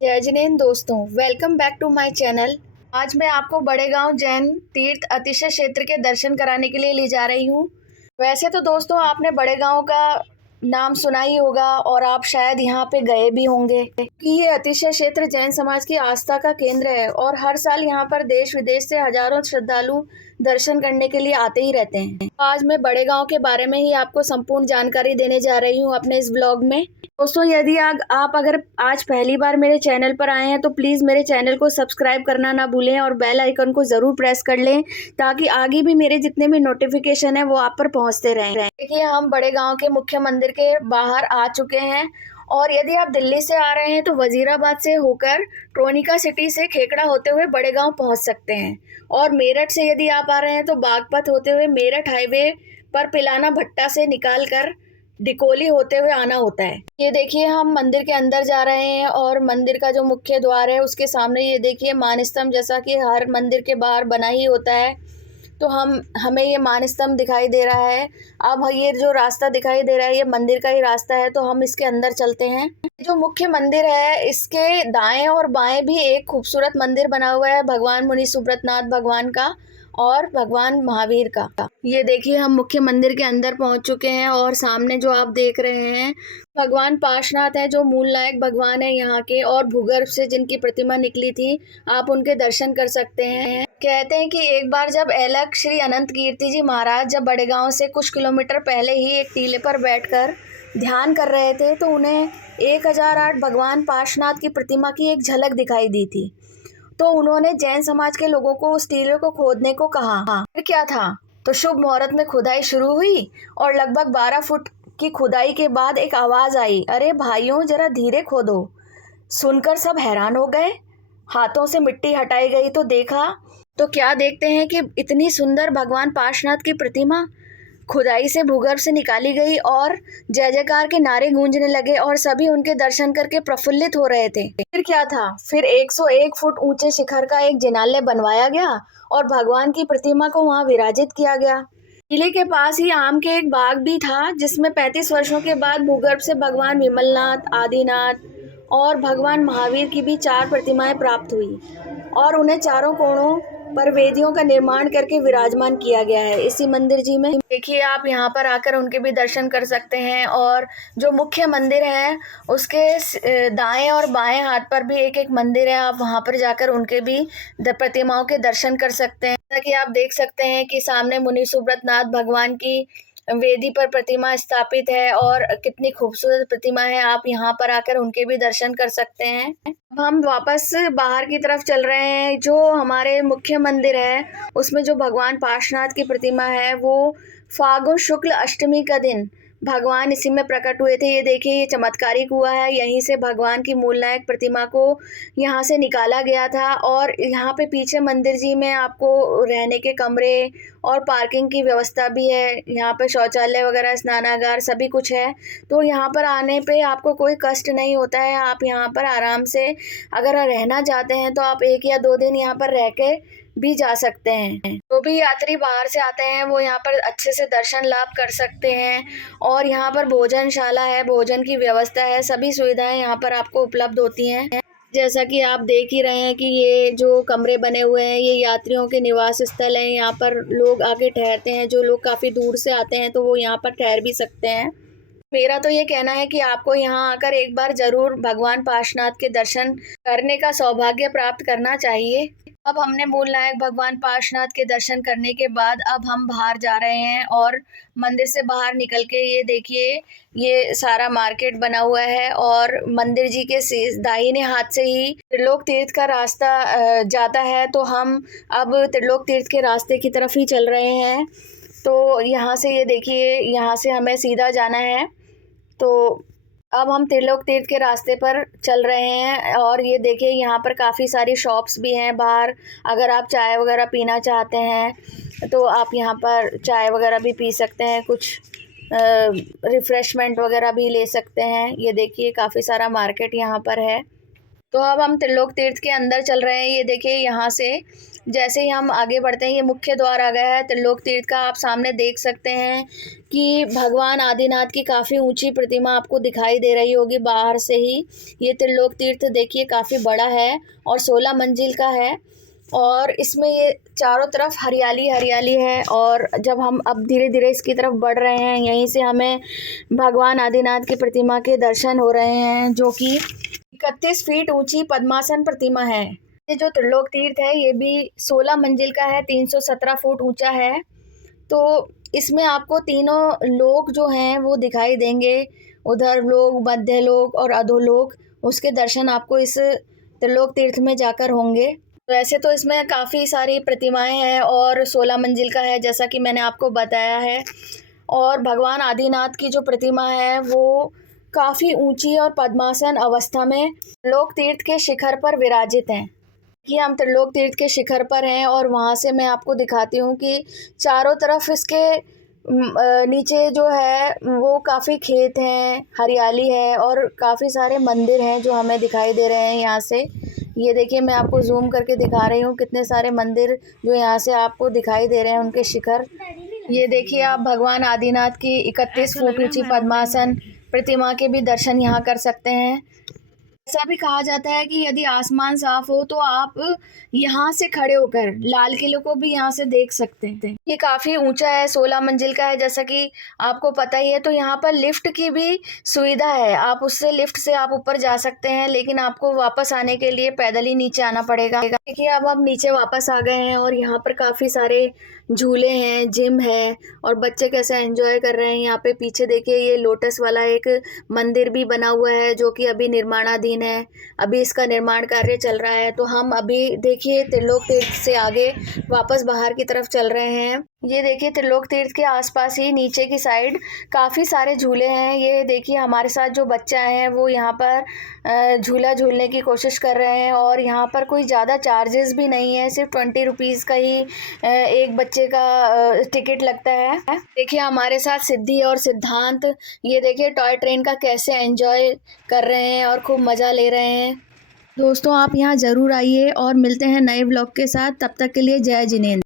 जय जिनेंद्र दोस्तों, welcome back to my channel. आज मैं आपको बड़े गांव जैन तीर्थ अतिशय क्षेत्र के दर्शन कराने के लिए ले जा रही हूँ। वैसे तो दोस्तों आपने बड़े गांव का नाम सुना ही होगा और आप शायद यहाँ पे गए भी होंगे कि ये अतिशय क्षेत्र जैन समाज की आस्था का केंद्र है और हर साल यहाँ पर देश विदेश से हजारों श्रद्धालु दर्शन करने के लिए आते ही रहते हैं। आज मैं बड़े गांव के बारे में ही आपको संपूर्ण जानकारी देने जा रही हूँ अपने इस ब्लॉग में। दोस्तों यदि आप अगर आज पहली बार मेरे चैनल पर आए हैं तो प्लीज़ मेरे चैनल को सब्सक्राइब करना ना भूलें और बेल आइकन को ज़रूर प्रेस कर लें ताकि आगे भी मेरे जितने भी नोटिफिकेशन है वो आप पर पहुंचते रहें। देखिए हम बड़े गांव के मुख्य मंदिर के बाहर आ चुके हैं और यदि आप दिल्ली से आ रहे हैं तो वजीराबाद से होकर ट्रोनिका सिटी से खेकड़ा होते हुए बड़े गांव पहुंच सकते हैं और मेरठ से यदि आप आ रहे हैं तो बागपत होते हुए मेरठ हाईवे पर पिलाना भट्टा से निकाल कर डिकोली होते हुए आना होता है। ये देखिए हम मंदिर के अंदर जा रहे हैं और मंदिर का जो मुख्य द्वार है उसके सामने ये देखिए मान स्तंभ, जैसा कि हर मंदिर के बाहर बना ही होता है, तो हमें ये मान स्तंभ दिखाई दे रहा है। अब ये जो रास्ता दिखाई दे रहा है ये मंदिर का ही रास्ता है, तो हम इसके अंदर चलते हैं। जो मुख्य मंदिर है इसके दाएं और बाएं भी एक खूबसूरत मंदिर बना हुआ है भगवान मुनि सुब्रतनाथ भगवान का और भगवान महावीर का। ये देखिए हम मुख्य मंदिर के अंदर पहुंच चुके हैं और सामने जो आप देख रहे हैं भगवान पार्श्वनाथ है जो मूल नायक भगवान है यहाँ के और भूगर्भ से जिनकी प्रतिमा निकली थी, आप उनके दर्शन कर सकते हैं। कहते हैं कि एक बार जब ऐलक श्री अनंत कीर्ति जी महाराज जब बड़े गांव से कुछ किलोमीटर पहले ही एक टीले पर बैठकर ध्यान कर रहे थे तो उन्हें 1008 भगवान पार्श्वनाथ की प्रतिमा की एक झलक दिखाई दी थी। तो उन्होंने जैन समाज के लोगों को उस टीले को खोदने को कहा। फिर क्या था, तो शुभ मुहूर्त में खुदाई शुरू हुई और लगभग 12 फुट की खुदाई के बाद एक आवाज आई, अरे भाइयों जरा धीरे खोदो। सुनकर सब हैरान हो गए। हाथों से मिट्टी हटाई गई तो देखा, तो क्या देखते हैं कि इतनी सुंदर भगवान पार्श्वनाथ की प्रतिमा खुदाई से भूगर्भ से निकाली गई और जय जयकार के नारे गूंजने लगे और सभी उनके दर्शन करके प्रफुल्लित हो रहे थे। फिर क्या था, फिर 101 फुट ऊंचे शिखर का एक जिनालय बनवाया गया और भगवान की प्रतिमा को वहां विराजित किया गया। किले के पास ही आम के एक बाग भी था जिसमें 35 वर्षों के बाद भूगर्भ से भगवान विमलनाथ, आदिनाथ और भगवान महावीर की भी 4 प्रतिमाएं प्राप्त हुई और उन्हें चारों कोणों पर वेदियों का निर्माण करके विराजमान किया गया है इसी मंदिर जी में। देखिए आप यहाँ पर आकर उनके भी दर्शन कर सकते हैं और जो मुख्य मंदिर है उसके दाएं और बाएं हाथ पर भी एक एक मंदिर है, आप वहाँ पर जाकर उनके भी प्रतिमाओं के दर्शन कर सकते हैं। जैसा कि आप देख सकते हैं कि सामने मुनि सुब्रतनाथ भगवान की वेदी पर प्रतिमा स्थापित है और कितनी खूबसूरत प्रतिमा है, आप यहाँ पर आकर उनके भी दर्शन कर सकते हैं। अब हम वापस बाहर की तरफ चल रहे हैं। जो हमारे मुख्य मंदिर है उसमें जो भगवान पार्श्वनाथ की प्रतिमा है वो फागुन शुक्ल अष्टमी का दिन भगवान इसी में प्रकट हुए थे। ये देखिए ये चमत्कारिक हुआ है, यहीं से भगवान की मूल नायक प्रतिमा को यहाँ से निकाला गया था और यहाँ पे पीछे मंदिर जी में आपको रहने के कमरे और पार्किंग की व्यवस्था भी है। यहाँ पे शौचालय वगैरह, स्नानागार सभी कुछ है, तो यहाँ पर आने पे आपको कोई कष्ट नहीं होता है। आप यहाँ पर आराम से अगर रहना चाहते हैं तो आप 1 या 2 दिन यहाँ पर रह के भी जा सकते हैं। जो भी यात्री बाहर से आते हैं वो यहाँ पर अच्छे से दर्शन लाभ कर सकते हैं और यहाँ पर भोजनशाला है, भोजन की व्यवस्था है, सभी सुविधाएं यहाँ पर आपको उपलब्ध होती हैं। जैसा कि आप देख ही रहे हैं कि ये जो कमरे बने हुए हैं ये यात्रियों के निवास स्थल हैं। यहाँ पर लोग आके ठहरते हैं, जो लोग काफ़ी दूर से आते हैं तो वो यहाँ पर ठहर भी सकते हैं। मेरा तो ये कहना है कि आपको यहाँ आकर एक बार जरूर भगवान पार्श्वनाथ के दर्शन करने का सौभाग्य प्राप्त करना चाहिए। अब हमने मूल नायक भगवान पार्श्वनाथ के दर्शन करने के बाद अब हम बाहर जा रहे हैं और मंदिर से बाहर निकल के ये देखिए ये सारा मार्केट बना हुआ है और मंदिर जी के दाहिने हाथ से ही त्रिलोक तीर्थ का रास्ता जाता है। तो हम अब त्रिलोक तीर्थ के रास्ते की तरफ ही चल रहे हैं। तो यहाँ से ये देखिए यहाँ से हमें सीधा जाना है। तो अब हम त्रिलोक तीर्थ के रास्ते पर चल रहे हैं और ये देखिए यहाँ पर काफ़ी सारी शॉप्स भी हैं बाहर। अगर आप चाय वगैरह पीना चाहते हैं तो आप यहाँ पर चाय वगैरह भी पी सकते हैं, कुछ रिफ़्रेशमेंट वगैरह भी ले सकते हैं। ये देखिए काफ़ी सारा मार्केट यहाँ पर है। तो अब हम त्रिलोक तीर्थ के अंदर चल रहे हैं। ये देखिए, यहाँ से जैसे ही हम आगे बढ़ते हैं, ये मुख्य द्वार आ गया है त्रिलोक तीर्थ का। आप सामने देख सकते हैं कि भगवान आदिनाथ की काफ़ी ऊंची प्रतिमा आपको दिखाई दे रही होगी बाहर से ही। ये त्रिलोक तीर्थ देखिए काफ़ी बड़ा है और 16 मंजिल का है और इसमें ये चारों तरफ हरियाली हरियाली है। और जब हम अब धीरे धीरे इसकी तरफ बढ़ रहे हैं, यहीं से हमें भगवान आदिनाथ की प्रतिमा के दर्शन हो रहे हैं, जो कि 31 फीट ऊंची पद्मासन प्रतिमा है। ये जो त्रिलोक तीर्थ है ये भी 16 मंजिल का है, 317 फुट ऊंचा है। तो इसमें आपको तीनों लोक जो हैं वो दिखाई देंगे, उधर लोक, मध्य लोक और अधोलोक। उसके दर्शन आपको इस त्रिलोक तीर्थ में जाकर होंगे। वैसे तो इसमें काफ़ी सारी प्रतिमाएं हैं और 16 मंजिल का है, जैसा कि मैंने आपको बताया है। और भगवान आदिनाथ की जो प्रतिमा है वो काफ़ी ऊंची और पद्मासन अवस्था में त्रिलोक तीर्थ के शिखर पर विराजित हैं। कि हम त्रिलोक तीर्थ के शिखर पर हैं और वहाँ से मैं आपको दिखाती हूँ कि चारों तरफ इसके नीचे जो है वो काफ़ी खेत हैं, हरियाली है और काफ़ी सारे मंदिर हैं जो हमें दिखाई दे रहे हैं यहाँ से। ये देखिए, मैं आपको जूम करके दिखा रही हूँ कितने सारे मंदिर जो यहाँ से आपको दिखाई दे रहे हैं, उनके शिखर। ये देखिए, आप भगवान आदिनाथ की 31 फुट ऊंची पद्मासन प्रतिमा के भी दर्शन यहाँ कर सकते हैं। ऐसा भी कहा जाता है कि यदि आसमान साफ हो तो आप यहाँ से खड़े होकर लाल किले को भी यहाँ से देख सकते हैं। ये काफ़ी ऊंचा है, 16 मंजिल का है, जैसा कि आपको पता ही है। तो यहाँ पर लिफ्ट की भी सुविधा है, आप उससे लिफ्ट से आप ऊपर जा सकते हैं, लेकिन आपको वापस आने के लिए पैदल ही नीचे आना पड़ेगा। देखिए, अब हम नीचे वापस आ गए हैं और यहाँ पर काफ़ी सारे झूले हैं, जिम है और बच्चे कैसे एंजॉय कर रहे हैं। यहाँ पे पीछे देखिए, ये लोटस वाला एक मंदिर भी बना हुआ है जो कि अभी निर्माणाधीन है, अभी इसका निर्माण कार्य चल रहा है। तो हम अभी देखिए त्रिलोक तीर्थ से आगे वापस बाहर की तरफ चल रहे हैं। ये देखिए, त्रिलोक तीर्थ के आसपास ही नीचे की साइड काफ़ी सारे झूले हैं। ये देखिए, हमारे साथ जो बच्चे आए हैं वो यहाँ पर झूला झूलने की कोशिश कर रहे हैं और यहाँ पर कोई ज़्यादा चार्जेस भी नहीं है, सिर्फ 20 रुपीज़ का ही एक बच्चे का टिकट लगता है। देखिए, हमारे साथ सिद्धि और सिद्धांत ये देखिए टॉय ट्रेन का कैसे एंजॉय कर रहे हैं और खूब मज़ा ले रहे हैं। दोस्तों, आप यहाँ ज़रूर आइए और मिलते हैं नए व्लॉग के साथ। तब तक के लिए जय जिनेंद्र।